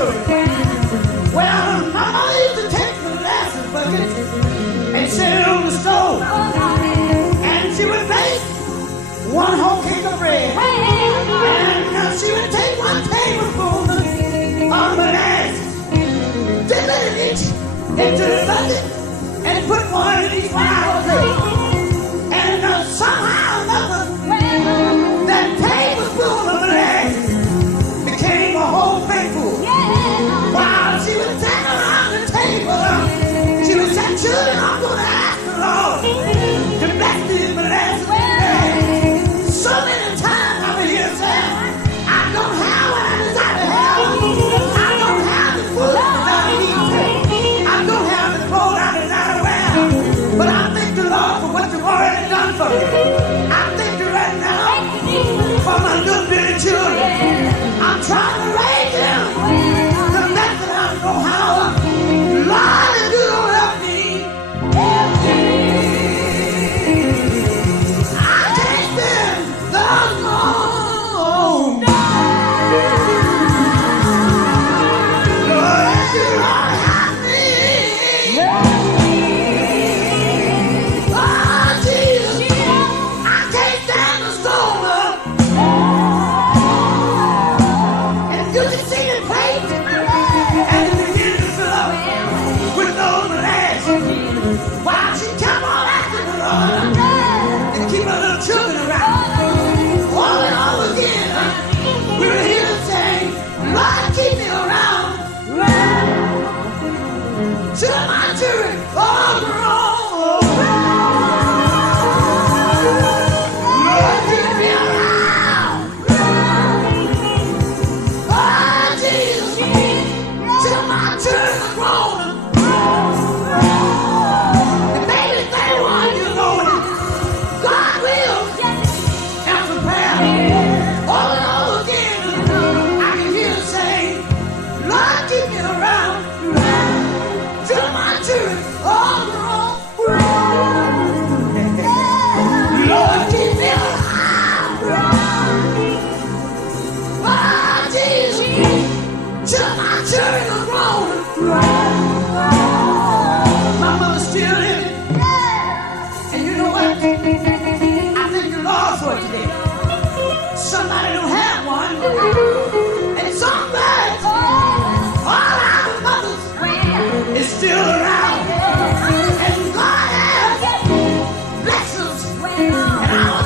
story. Well, my mother used to take the molasses bucket and set it on the stove. And she would bake one whole cake of bread. And she would take 1 tablespoon of molasses, dip it into the bucket, and put one in each flour plate. And somehow or another, that tablespoon of molasses became a whole plate. While she was sitting around the table, she was saying, children, I'm going to ask the Lord to bless these molasses today. So many times I would hear say, I don't have what I desire to have. I don't have the food that I need. I don't have the clothes I desire to wear. But I thank the Lord for what you've already done for me. I thank you right now for my little bitty children. I'm trying to raise them the best that I know how. Lord, if you don't help me, I can't stand the alone. Lord, if you don't help me, oh Jesus, I can't stand the storm. And you can see the plate, and it begins to fill up with those molasses. While she kept on asking the Lord and keep her little children around. Over and over again, we were here to sing, Lord, keep me around. Till my children all grown. Lord, keep me around. Oh, Jesus, till my children are grown. And maybe they want you know that God will answer prayer. Over and over again, I can hear her say, Lord, keep me around. Till my children all grown. Lord, keep me around. Oh, Jesus, till my children are grown. My mother's still living. And you know what? I thank the Lord for it today. Somebody don't have one. And songbirds, all our mothers, is still around. And God has blessed us. And our